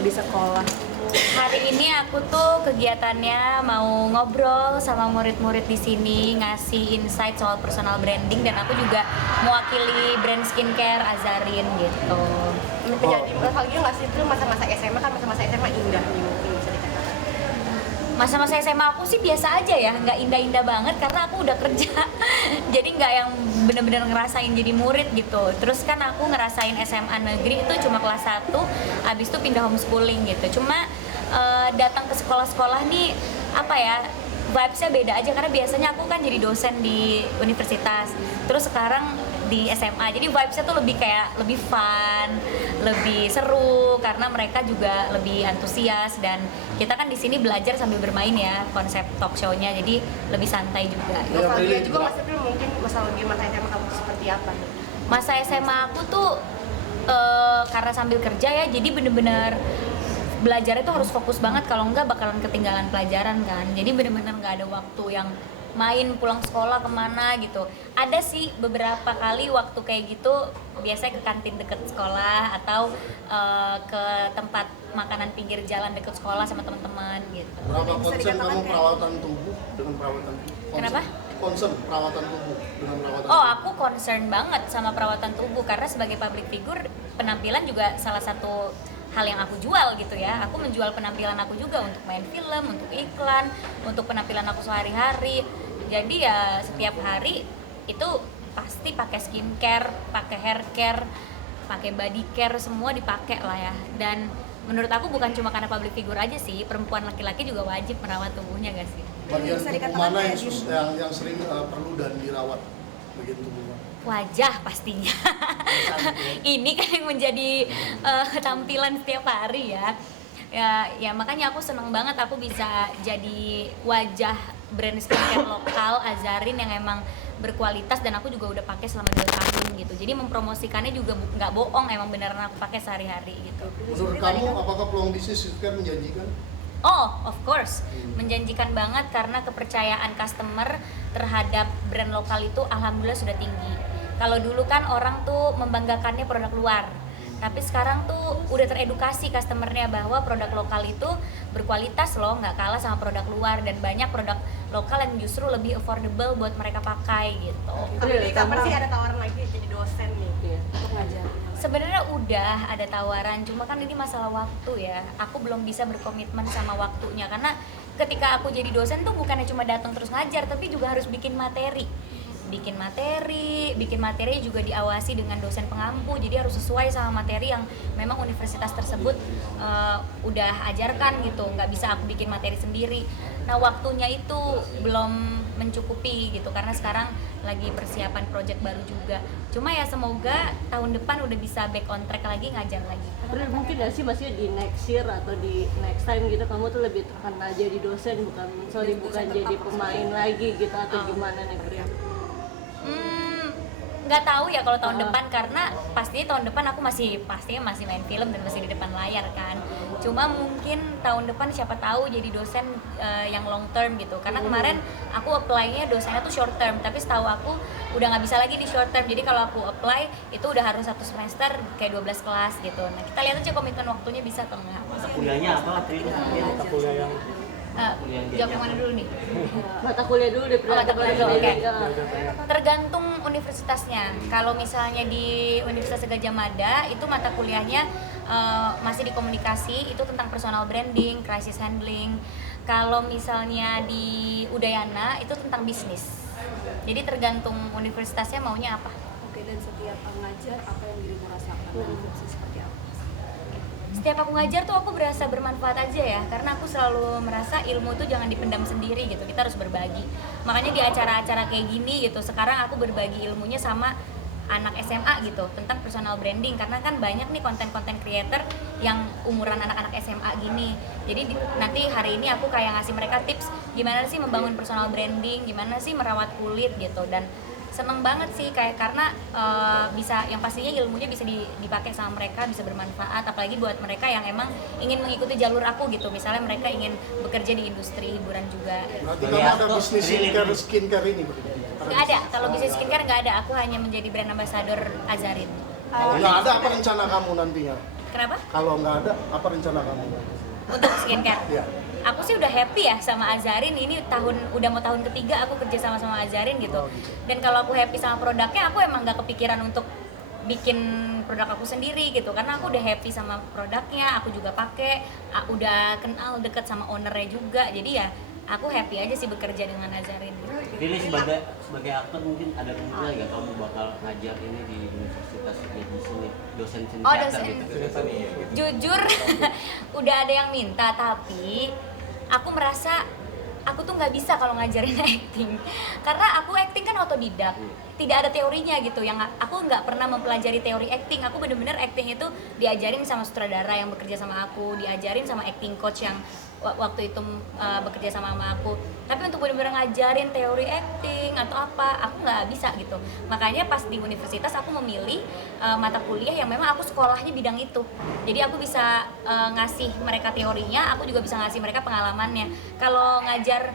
kamu di sekolah? Hari ini aku tuh kegiatannya mau ngobrol sama murid-murid di sini, ngasih insight soal personal branding, dan aku juga mewakili brand skincare Azarin gitu. Menjadi nostalgia nggak sih itu masa-masa SMA kan masa-masa SMA indah nih mungkin bisa dikatakan. Masa-masa SMA aku sih biasa aja ya, nggak indah-indah banget karena aku udah kerja. Jadi nggak yang bener-bener ngerasain jadi murid gitu. Terus kan aku ngerasain SMA negeri itu cuma kelas 1, abis itu pindah homeschooling gitu. Cuma datang ke sekolah-sekolah nih apa ya, vibes-nya beda aja karena biasanya aku kan jadi dosen di universitas. Terus sekarang di SMA, jadi vibes-nya tuh lebih kayak lebih fun, lebih seru karena mereka juga lebih antusias, dan kita kan di sini belajar sambil bermain ya, konsep talk show-nya, jadi lebih santai juga. Nostalgia juga Mas April, mungkin nostalgia masa SMA kamu seperti apa nih? Masa SMA aku tuh karena sambil kerja ya, jadi bener-bener belajar itu harus fokus banget, kalau enggak bakalan ketinggalan pelajaran kan. Jadi bener-bener nggak ada waktu yang main pulang sekolah kemana gitu. Ada sih beberapa kali waktu kayak gitu, biasanya ke kantin deket sekolah atau ke tempat makanan pinggir jalan deket sekolah sama teman-teman gitu. Berapa concern kamu perawatan tubuh dengan perawatan tubuh? Kenapa? Concern perawatan tubuh dengan perawatan Oh, tubuh. aku concern banget sama perawatan tubuh karena sebagai public figure, penampilan juga salah satu hal yang aku jual gitu ya. Aku menjual penampilan aku juga untuk main film, untuk iklan, untuk penampilan aku sehari-hari. Jadi ya setiap hari itu pasti pakai skincare, pakai hair care, pakai body care, semua dipakai lah ya. Dan menurut aku bukan cuma karena public figure aja sih, perempuan laki-laki juga wajib merawat tubuhnya gak sih? Bagian Bisa tubuh dikatakan mana kayak yang sering perlu dan dirawat? Bagian tubuh mana? Wajah pastinya. Ini kan yang menjadi tampilan setiap hari ya. Ya makanya aku seneng banget aku bisa jadi wajah brand skincare lokal Azarin yang emang berkualitas, dan aku juga udah pakai selama 2 tahun gitu. Jadi mempromosikannya juga nggak bohong, emang beneran aku pakai sehari-hari gitu. Menurut kamu apakah peluang bisnis skincare menjanjikan? Oh, of course, menjanjikan banget karena kepercayaan customer terhadap brand lokal itu alhamdulillah sudah tinggi. Kalau dulu kan orang tuh membanggakannya produk luar, tapi sekarang tuh udah teredukasi customernya bahwa produk lokal itu berkualitas loh, nggak kalah sama produk luar, dan banyak produk lokal yang justru lebih affordable buat mereka pakai gitu. Jadi kapan sih ada tawaran lagi jadi dosen nih? Iya, untuk ngajar. Sebenarnya udah ada tawaran, cuma kan ini masalah waktu ya. Aku belum bisa berkomitmen sama waktunya karena ketika aku jadi dosen tuh bukannya cuma datang terus ngajar, tapi juga harus bikin materi juga diawasi dengan dosen pengampu, jadi harus sesuai sama materi yang memang universitas tersebut udah ajarkan gitu, nggak bisa aku bikin materi sendiri. Nah waktunya itu belum mencukupi gitu karena sekarang lagi persiapan project baru juga. Cuma ya semoga tahun depan udah bisa back on track lagi, ngajar lagi. April, mungkin gak sih maksudnya di next year atau di next time gitu kamu tuh lebih terkenal jadi dosen, bukan jadi pemain lagi gitu, atau gimana nih April? Nggak tahu ya kalau tahun depan, karena pastinya tahun depan aku pastinya masih main film dan masih di depan layar kan. Cuma mungkin tahun depan siapa tahu jadi dosen yang long term gitu, karena kemarin aku apply-nya dosennya tuh short term, tapi setahu aku udah nggak bisa lagi di short term. Jadi kalau aku apply itu udah harus 1 semester kayak 12 kelas gitu. Nah kita lihat aja komitmen waktunya bisa atau enggak. Mata kuliahnya apa? Mata kuliah yang Jawab yang mana dulu nih? Mata kuliah dulu deh, Mata kuliah dulu, oke. Ya. Tergantung universitasnya. Kalau misalnya di Universitas Gadjah Mada itu mata kuliahnya masih di komunikasi, itu tentang personal branding, crisis handling. Kalau misalnya di Udayana itu tentang bisnis. Jadi tergantung universitasnya maunya apa. Oke, dan setiap ngajar apa yang dirimu rasakan dan seperti apa? Setiap aku ngajar tuh aku berasa bermanfaat aja ya, karena aku selalu merasa ilmu tuh jangan dipendam sendiri gitu, kita harus berbagi. Makanya di acara-acara kayak gini gitu, sekarang aku berbagi ilmunya sama anak SMA gitu tentang personal branding, karena kan banyak nih konten-konten creator yang umuran anak-anak SMA gini. Jadi nanti hari ini aku kayak ngasih mereka tips gimana sih membangun personal branding, gimana sih merawat kulit gitu, dan seneng banget sih karena bisa, yang pastinya ilmunya bisa dipakai sama mereka, bisa bermanfaat, apalagi buat mereka yang emang ingin mengikuti jalur aku gitu, misalnya mereka ingin bekerja di industri hiburan juga. Berarti kamu ada bisnis skincare ini? Nggak ada, kalau bisnis skincare nggak ada, aku hanya menjadi brand ambassador Azarin. Nggak ada apa rencana kamu nantinya? Kenapa? Kalau nggak ada, apa rencana kamu? Untuk skincare? Iya. Aku sih udah happy ya sama Azarin. Ini udah mau tahun ketiga aku kerja sama Azarin gitu. Oh, gitu. Dan kalau aku happy sama produknya, aku emang gak kepikiran untuk bikin produk aku sendiri gitu, karena aku udah happy sama produknya, aku juga pakai, udah kenal deket sama ownernya juga, jadi ya aku happy aja sih bekerja dengan Azarin. Lili sebagai aktor mungkin ada kemungkinan nggak kamu bakal ngajar ini di universitas jadi seni dosen seni Oh, teater dosen. gitu? Jujur udah ada yang minta, tapi aku merasa aku tuh nggak bisa kalau ngajarin acting, karena aku acting kan otodidak, tidak ada teorinya gitu. Yang aku nggak pernah mempelajari teori acting, aku bener-bener acting itu diajarin sama sutradara yang bekerja sama aku, diajarin sama acting coach yang waktu itu bekerja sama aku. Tapi untuk bener-bener ngajarin teori acting atau apa, aku nggak bisa gitu. Makanya pas di universitas aku memilih mata kuliah yang memang aku sekolahnya bidang itu. Jadi aku bisa ngasih mereka teorinya, aku juga bisa ngasih mereka pengalamannya. Kalau ngajar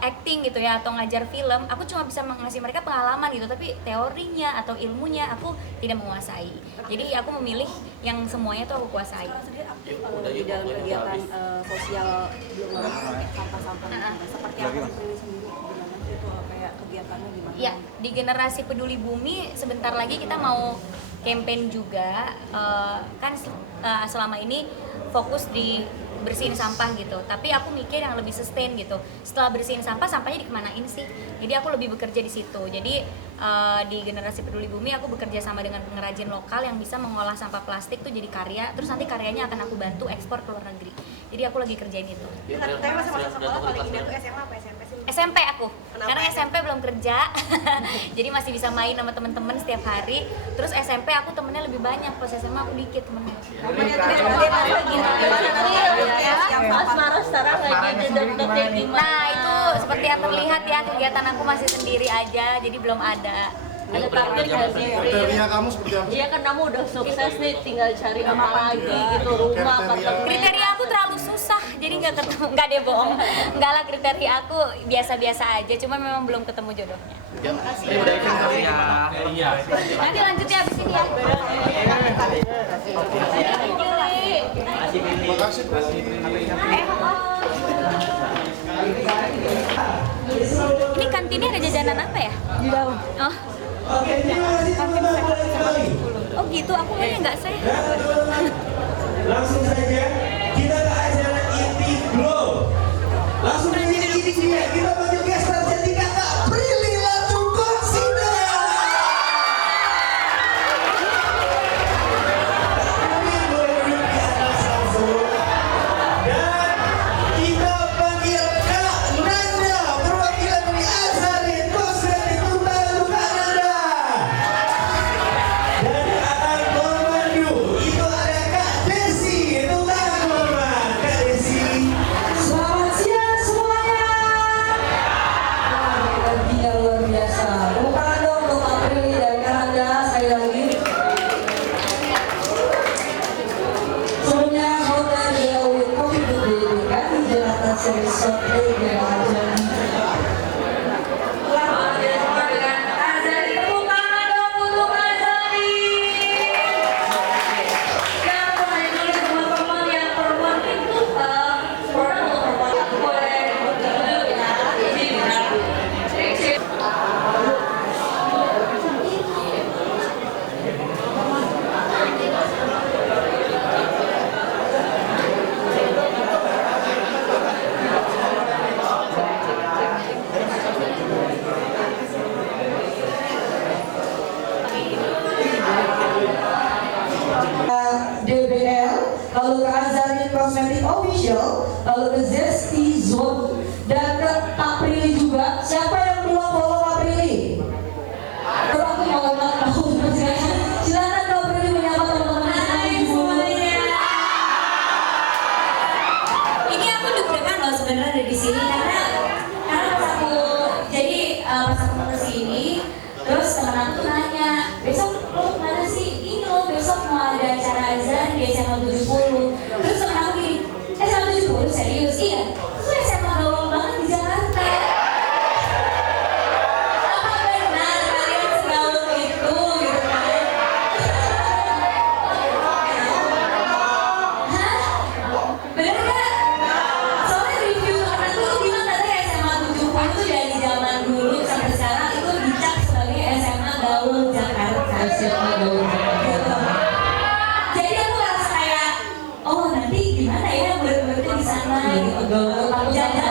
acting gitu ya atau ngajar film, aku cuma bisa ngasih mereka pengalaman gitu, tapi teorinya atau ilmunya aku tidak menguasai. Jadi aku memilih yang semuanya tuh aku kuasai. Sendiri aktif di dalam kegiatan sosial belum kayak sampah-sampah seperti apa Prilly sendiri, gimana sih itu kayak kegiatannya gimana? Ya, di generasi peduli bumi sebentar lagi kita mau campaign juga, kan selama ini fokus di bersihin sampah gitu, tapi aku mikir yang lebih sustain gitu. Setelah bersihin sampah, sampahnya dikemanain sih? Jadi aku lebih bekerja di situ. Jadi di generasi peduli bumi aku bekerja sama dengan pengrajin lokal yang bisa mengolah sampah plastik tuh jadi karya, terus nanti karyanya akan aku bantu ekspor ke luar negeri. Jadi aku lagi kerjain itu. Tapi masa-masa sekolah paling indah tuh SMA apa SMP sih? SMP aku, Kenapa karena SMP belum kerja, jadi masih bisa main sama teman-teman setiap hari. Terus SMP aku temennya lebih banyak, pas SMA aku dikit temennya. Asmara sekarang lagi deket-deket gimana? Nah itu seperti yang terlihat ya, kegiatan aku masih sendiri aja, jadi belum ada. Ada target nggak sih? Kriteria kamu seperti apa? Iya kan kamu udah sukses nih, tinggal cari apa lagi gitu, rumah, apartemen. Kriteria aku terlalu susah, jadi nggak ketemu, nggak deh bohong. Nggak lah, kriteria aku biasa-biasa aja, cuma memang belum ketemu jodohnya. Nanti lanjut ya abis ini ya. Terima kasih. Ini kantinnya ada jajanan apa ya? Oh. Oh gitu, aku kayaknya nggak sehat. Langsung saja kita ke acara inti glow. Langsung saja inti dia. Kita panggil guest star cantik kakak Prilly Latuconsina. Kami boleh duduk di atas langsung. Dan kita panggil Kak Nanda, perwakilan dari Azarin Kosmetik Kota Lukananda. Dan akan memandu itu ada Kak Desi, itu tangan teman-teman. Kak Desi, selamat siang semuanya. Energinya luar biasa. Bukan dong untuk Kak Prilly dan Kak Nanda sekali lagi. Sebelumnya hotel Dewi Kopi didirikan di Jakarta Serisot DBL, lalu ke Azarin Cosmetic Official, lalu ke Zesty Zone, dan ke Kak Prilly juga. Siapa yang belum follow Kak Prilly? Coba aku mau tahu. Silakan Kak Prilly menyapa teman-teman semuanya. Ini aku deg-degan loh sebenarnya ada di sini karena pas aku mau kesini, terus teman aku tuh nanya, besok lo kemana sih? Ini lo besok mau ada acara azan di SMA 70. Terus teman aku gini, SMA 70 serius? Iya. Terus SMA gaul banget di Jakarta. ini takut salah